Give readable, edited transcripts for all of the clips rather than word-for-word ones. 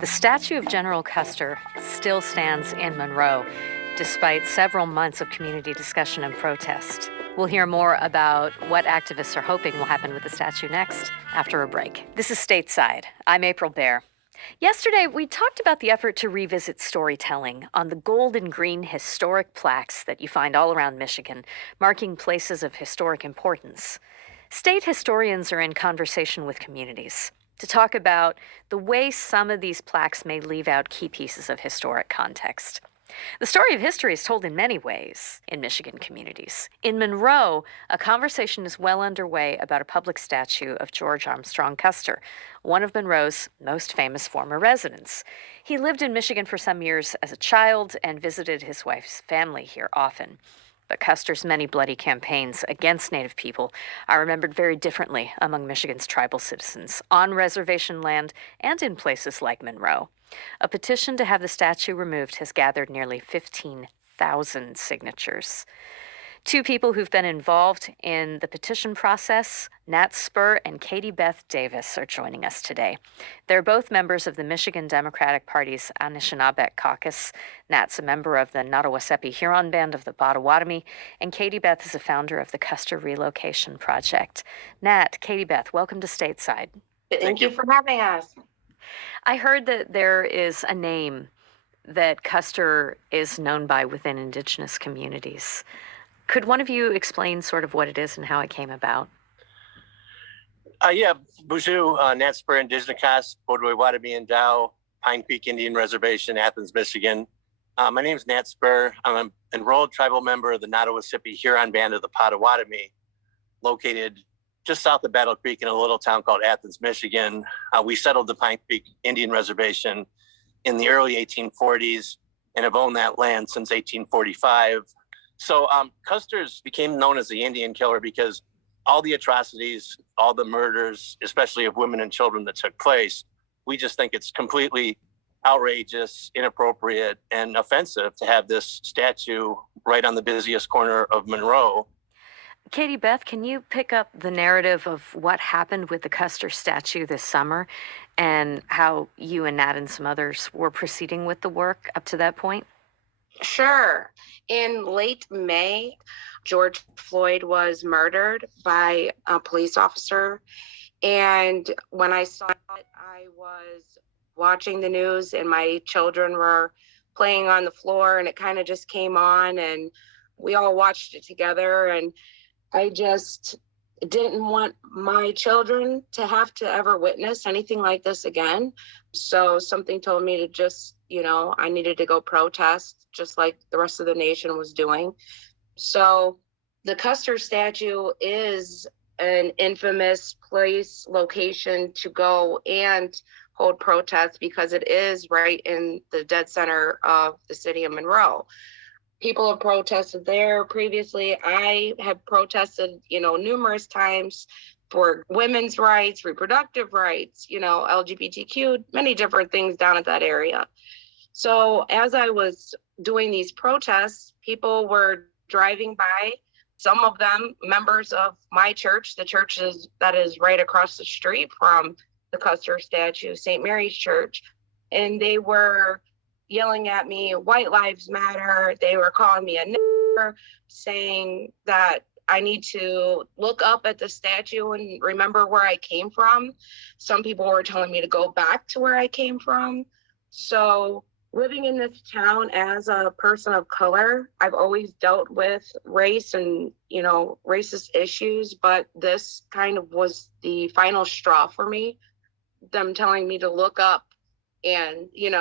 The statue of General Custer still stands in Monroe, despite several months of community discussion and protest. We'll hear more about what activists are hoping will happen with the statue next, after a break. This is Stateside. I'm April Baer. Yesterday, we talked about the effort to revisit storytelling on the gold and green historic plaques that you find all around Michigan, marking places of historic importance. State historians are in conversation with communities to talk about the way some of these plaques may leave out key pieces of historic context. The story of history is told in many ways in Michigan communities. In Monroe, a conversation is well underway about a public statue of George Armstrong Custer, one of Monroe's most famous former residents. He lived in Michigan for some years as a child and visited his wife's family here often. But Custer's many bloody campaigns against Native people are remembered very differently among Michigan's tribal citizens, on reservation land and in places like Monroe. A petition to have the statue removed has gathered nearly 15,000 signatures. Two people who've been involved in the petition process, Nat Spurr and Katybeth Davis, are joining us today. They're both members of the Michigan Democratic Party's Anishinaabek Caucus. Nat's a member of the Nottawasepi Huron Band of the Potawatomi, and Katybeth is a founder of the Custer Relocation Project. Nat, Katybeth, welcome to Stateside. Thank you for having us. I heard that there is a name that Custer is known by within Indigenous communities. Could one of you explain sort of what it is and how it came about? Buju, Nat Spurr, Indigenous, Potawatomi and Dow, Pine Creek Indian Reservation, Athens, Michigan. My name is Nat Spurr. I'm an enrolled tribal member of the Nottawasepi Huron Band of the Potawatomi, located just south of Battle Creek in a little town called Athens, Michigan. We settled the Pine Creek Indian Reservation in the early 1840s and have owned that land since 1845. So Custer's became known as the Indian killer because all the atrocities, all the murders, especially of women and children that took place, we just think it's completely outrageous, inappropriate, and offensive to have this statue right on the busiest corner of Monroe. Katybeth, can you pick up the narrative of what happened with the Custer statue this summer and how you and Nat and some others were proceeding with the work up to that point? Sure. In late May, George Floyd was murdered by a police officer. And when I saw it, I was watching the news and my children were playing on the floor and it kind of just came on and we all watched it together. And I just didn't want my children to have to ever witness anything like this again. So something told me to just, I needed to go protest just like the rest of the nation was doing. So the Custer statue is an infamous place, location to go and hold protests because it is right in the dead center of the city of Monroe. People have protested there previously. I have protested, numerous times for women's rights, reproductive rights, LGBTQ, many different things down at that area. So as I was doing these protests, people were driving by, some of them members of my church, the church that is right across the street from the Custer statue, St. Mary's Church, and they were yelling at me, "White Lives Matter." They were calling me a nigger, saying that I need to look up at the statue and remember where I came from. Some people were telling me to go back to where I came from. So living in this town as a person of color, I've always dealt with race and, racist issues, but this kind of was the final straw for me. Them telling me to look up and, it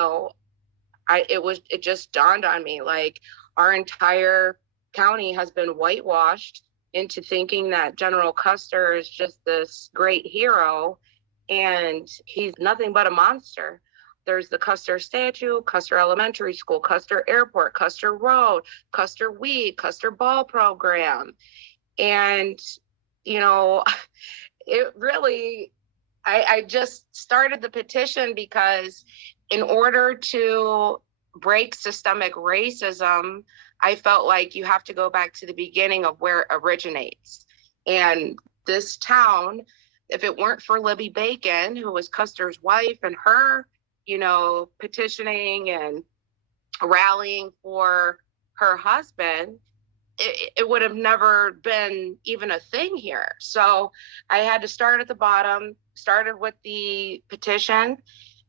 just dawned on me, like our entire county has been whitewashed into thinking that General Custer is just this great hero and he's nothing but a monster. There's the Custer statue, Custer Elementary School, Custer Airport, Custer Road, Custer Week, Custer Ball Program. And, it really, I just started the petition because in order to break systemic racism, I felt like you have to go back to the beginning of where it originates. And this town, if it weren't for Libby Bacon, who was Custer's wife, and her petitioning and rallying for her husband, it would have never been even a thing here. So I had to start at the bottom, started with the petition.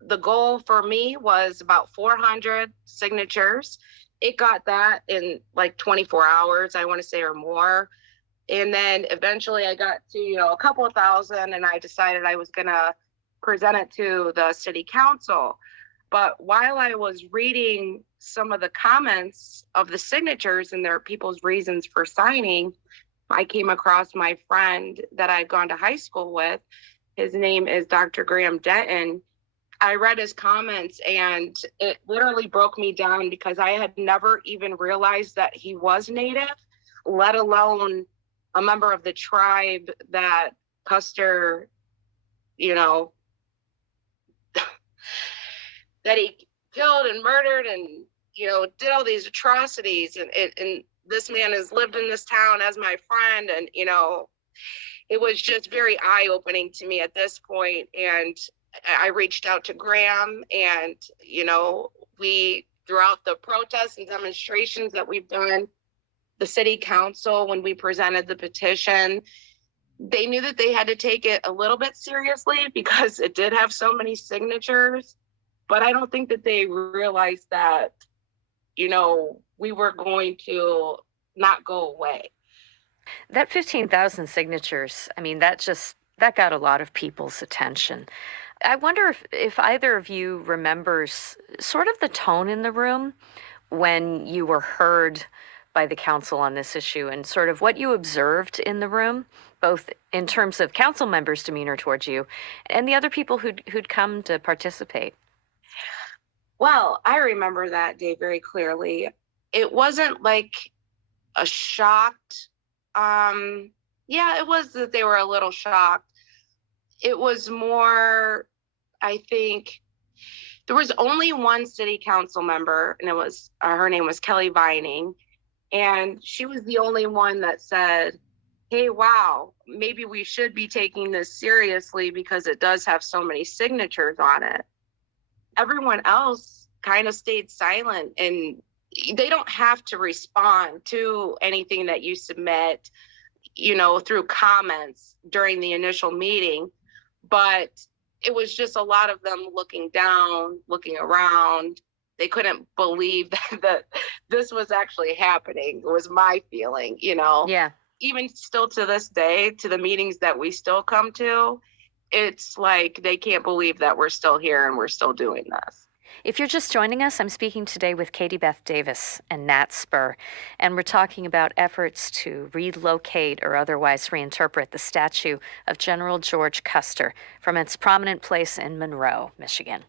The goal for me was about 400 signatures. It got that in like 24 hours, I want to say, or more. And then eventually I got to, a couple of thousand, and I decided I was going to present it to the city council. But while I was reading some of the comments of the signatures and their people's reasons for signing, I came across my friend that I've gone to high school with. His name is Dr. Graham Denton. I read his comments and it literally broke me down because I had never even realized that he was Native, let alone a member of the tribe that Custer, that he killed and murdered and, did all these atrocities. And this man has lived in this town as my friend. And, it was just very eye-opening to me at this point. And I reached out to Graham and, we, throughout the protests and demonstrations that we've done, the city council, when we presented the petition, they knew that they had to take it a little bit seriously because it did have so many signatures. But I don't think that they realized that, we were going to not go away. That 15,000 signatures, I mean, that got a lot of people's attention. I wonder if either of you remembers sort of the tone in the room when you were heard by the council on this issue and sort of what you observed in the room, both in terms of council members' demeanor towards you and the other people who'd come to participate. Well, I remember that day very clearly. It wasn't like a shocked, it was that they were a little shocked. It was more, I think, there was only one city council member, and it was, her name was Kelly Vining, and she was the only one that said, hey, wow, maybe we should be taking this seriously because it does have so many signatures on it. Everyone else kind of stayed silent, and they don't have to respond to anything that you submit, through comments during the initial meeting. But it was just a lot of them looking down, looking around. They couldn't believe that this was actually happening. It was my feeling, Yeah. Even still to this day, to the meetings that we still come to, it's like they can't believe that we're still here and we're still doing this. If you're just joining us, I'm speaking today with Katybeth Davis and Nat Spurr, and we're talking about efforts to relocate or otherwise reinterpret the statue of General George Custer from its prominent place in Monroe, Michigan.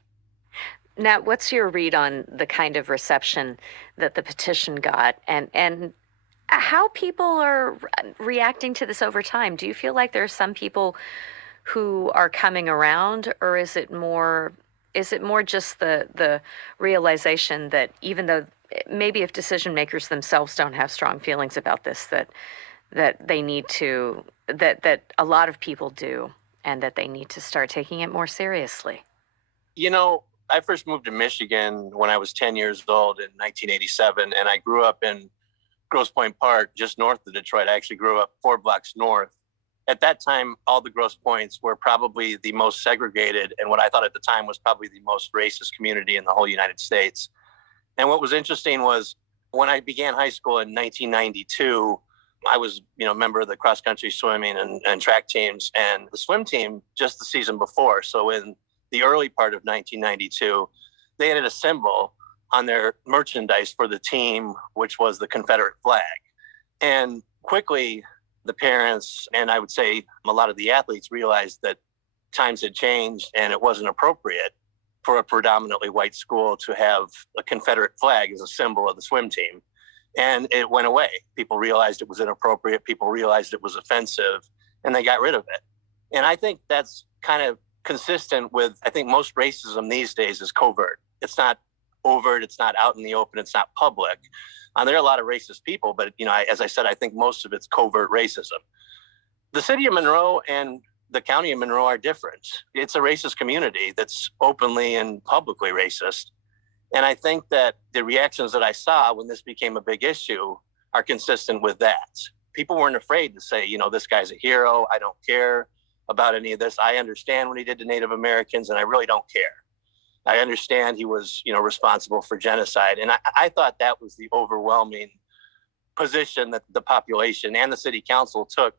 Nat, what's your read on the kind of reception that the petition got and how people are reacting to this over time? Do you feel like there are some people who are coming around, or is it more just the realization that even though maybe if decision makers themselves don't have strong feelings about this, that they need to, that a lot of people do, and that they need to start taking it more seriously? I first moved to Michigan when I was 10 years old in 1987, and I grew up in Grosse Pointe Park, just north of Detroit. I actually grew up 4 blocks north. At that time, all the Grosse Pointes were probably the most segregated, and what I thought at the time was probably the most racist community in the whole United States. And what was interesting was when I began high school in 1992, I was, a member of the cross-country swimming and track teams, and the swim team just the season before. So in the early part of 1992, they added a symbol on their merchandise for the team, which was the Confederate flag. And quickly, the parents, and I would say a lot of the athletes, realized that times had changed and it wasn't appropriate for a predominantly white school to have a Confederate flag as a symbol of the swim team. And it went away. People realized it was inappropriate. People realized it was offensive, and they got rid of it. And I think that's kind of consistent with, I think most racism these days is covert. It's not overt. It's not out in the open. It's not public. There are a lot of racist people, but, as I said, I think most of it's covert racism. The city of Monroe and the county of Monroe are different. It's a racist community that's openly and publicly racist. And I think that the reactions that I saw when this became a big issue are consistent with that. People weren't afraid to say, this guy's a hero. I don't care about any of this. I understand what he did to Native Americans, and I really don't care. I understand he was, responsible for genocide. And I thought that was the overwhelming position that the population and the city council took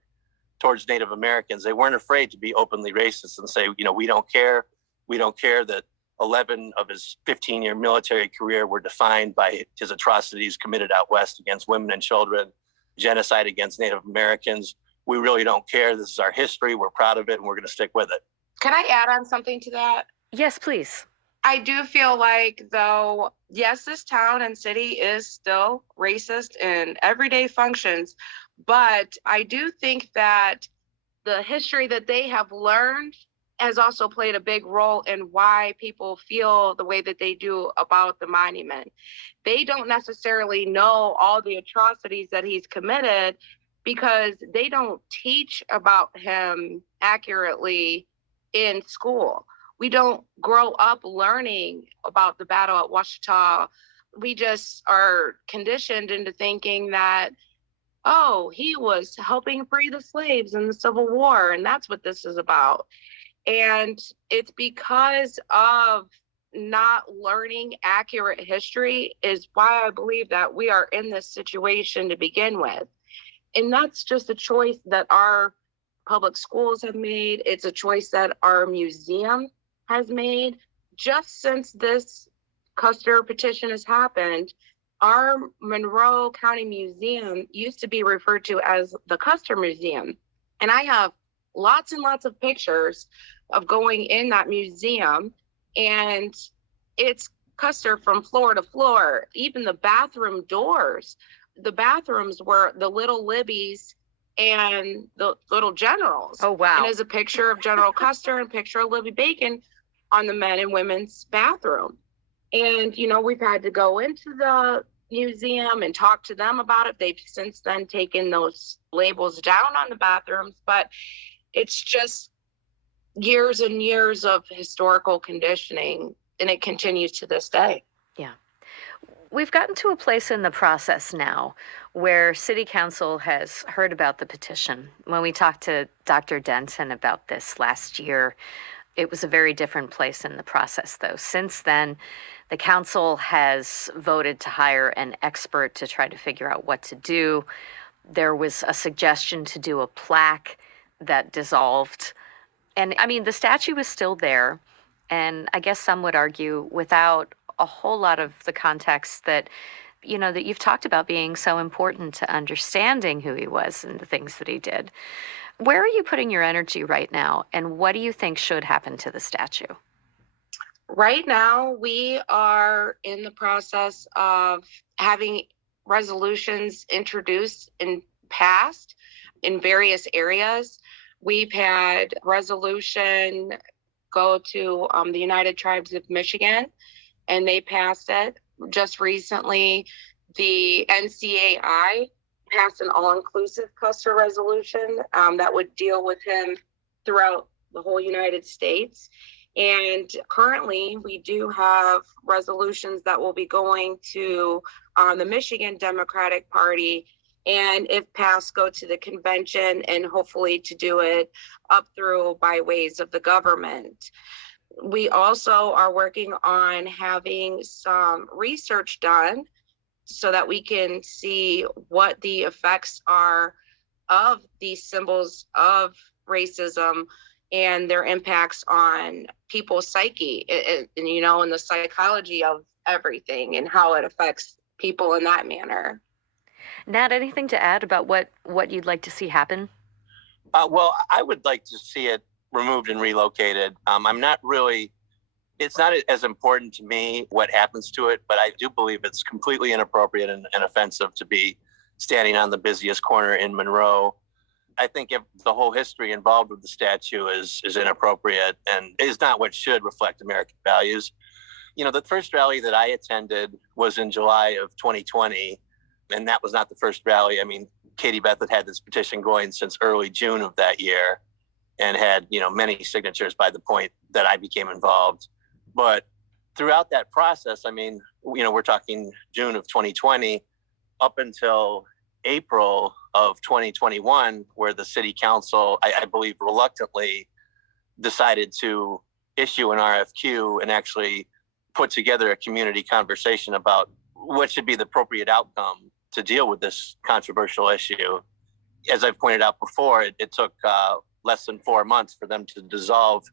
towards Native Americans. They weren't afraid to be openly racist and say, we don't care. We don't care that 11 of his 15-year military career were defined by his atrocities committed out west against women and children, genocide against Native Americans. We really don't care. This is our history. We're proud of it, and we're going to stick with it. Can I add on something to that? Yes, please. I do feel like, though, yes, this town and city is still racist in everyday functions, but I do think that the history that they have learned has also played a big role in why people feel the way that they do about the monument. They don't necessarily know all the atrocities that he's committed because they don't teach about him accurately in school. We don't grow up learning about the battle at Washita. We just are conditioned into thinking that, oh, he was helping free the slaves in the Civil War, and that's what this is about. And it's because of not learning accurate history is why I believe that we are in this situation to begin with. And that's just a choice that our public schools have made. It's a choice that our museum has made. Just since this Custer petition has happened, our Monroe County Museum used to be referred to as the Custer Museum. And I have lots and lots of pictures of going in that museum, and it's Custer from floor to floor. Even the bathroom doors, the bathrooms were the little Libbies and the little generals. Oh, wow. And there's a picture of General Custer and a picture of Libby Bacon on the men and women's bathroom. And, we've had to go into the museum and talk to them about it. They've since then taken those labels down on the bathrooms, but it's just years and years of historical conditioning, and it continues to this day. Yeah. We've gotten to a place in the process now where City Council has heard about the petition. When we talked to Dr. Denton about this last year, it was a very different place in the process, though. Since then, the council has voted to hire an expert to try to figure out what to do. There was a suggestion to do a plaque that dissolved. And the statue is still there. And I guess some would argue without a whole lot of the context that, that you've talked about being so important to understanding who he was and the things that he did. Where are you putting your energy right now? And what do you think should happen to the statue? Right now, we are in the process of having resolutions introduced and passed in various areas. We've had resolution go to the United Tribes of Michigan, and they passed it. Just recently, the NCAI passed an all-inclusive Custer resolution that would deal with him throughout the whole United States. And currently, we do have resolutions that will be going to the Michigan Democratic Party, and if passed, go to the convention and hopefully to do it up through by ways of the government. We also are working on having some research done so that we can see what the effects are of these symbols of racism and their impacts on people's psyche and the psychology of everything and how it affects people in that manner. Nat, anything to add about what you'd like to see happen? Well, I would like to see it removed and relocated. It's not as important to me what happens to it, but I do believe it's completely inappropriate and offensive to be standing on the busiest corner in Monroe. I think if the whole history involved with the statue is inappropriate and is not what should reflect American values. The first rally that I attended was in July of 2020, and that was not the first rally. Katybeth had this petition going since early June of that year. and had, many signatures by the point that I became involved. But throughout that process, I mean, we're talking June of 2020 up until April of 2021, where the city council, I believe, reluctantly decided to issue an RFQ and actually put together a community conversation about what should be the appropriate outcome to deal with this controversial issue. As I've pointed out before, it took less than 4 months for them to dissolve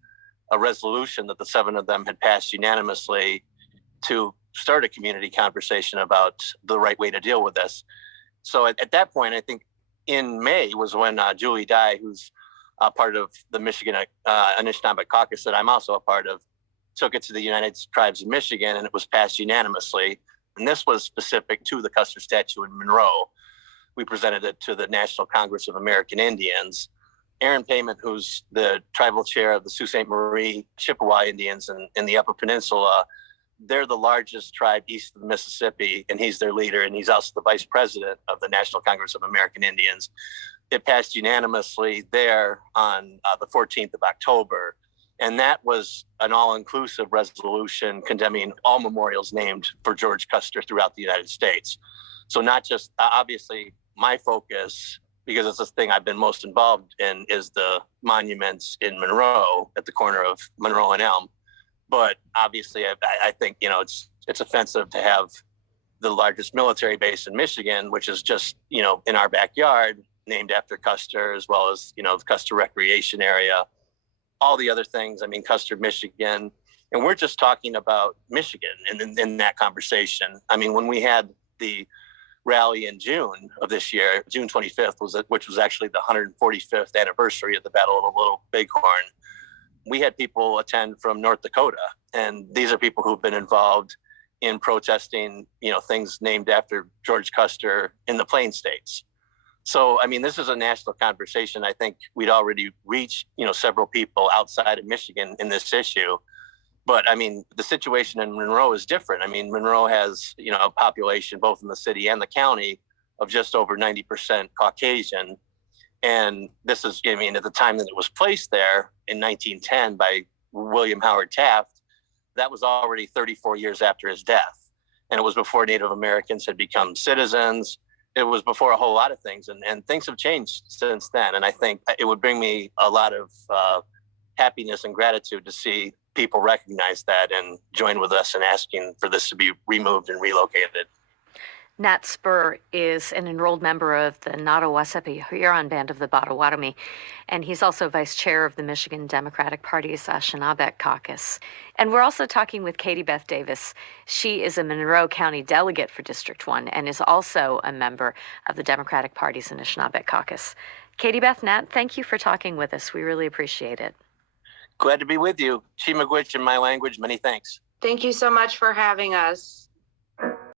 a resolution that the 7 of them had passed unanimously to start a community conversation about the right way to deal with this. So at that point, I think in May was when Julie Dye, who's part of the Michigan Anishinaabek Caucus that I'm also a part of, took it to the United Tribes of Michigan, and it was passed unanimously. And this was specific to the Custer statue in Monroe. We presented it to the National Congress of American Indians. Aaron Payment, who's the tribal chair of the Sault Ste. Marie Chippewa Indians in the Upper Peninsula, they're the largest tribe east of the Mississippi, and he's their leader, and he's also the vice president of the National Congress of American Indians. It passed unanimously there on the 14th of October, and that was an all-inclusive resolution condemning all memorials named for George Custer throughout the United States. So not just, obviously, my focus, because it's the thing I've been most involved in, is the monuments in Monroe at the corner of Monroe and Elm. But obviously, I think, it's offensive to have the largest military base in Michigan, which is just, in our backyard, named after Custer, as well as, the Custer Recreation Area, all the other things. I mean, Custer, Michigan. And we're just talking about Michigan in that conversation. I mean, when we had the rally in June of this year, June 25th, which was actually the 145th anniversary of the Battle of the Little Bighorn, we had people attend from North Dakota. And these are people who've been involved in protesting, things named after George Custer in the Plain States. So, I mean, this is a national conversation. I think we'd already reached, several people outside of Michigan in this issue. But I mean, the situation in Monroe is different. I mean, Monroe has, a population both in the city and the county of just over 90% Caucasian. And this is, at the time that it was placed there in 1910 by William Howard Taft, that was already 34 years after his death. And it was before Native Americans had become citizens. It was before a whole lot of things. And things have changed since then. And I think it would bring me a lot of happiness and gratitude to see people recognize that and join with us in asking for this to be removed and relocated. Nat Spurr is an enrolled member of the Nottawasapi Huron Band of the Potawatomi, and he's also vice chair of the Michigan Democratic Party's Anishinaabek Caucus. And we're also talking with Katybeth Davis. She is a Monroe County delegate for District 1 and is also a member of the Democratic Party's Anishinaabek Caucus. Katybeth, Nat, thank you for talking with us. We really appreciate it. Glad to be with you. Chimagwich in my language. Many thanks. Thank you so much for having us.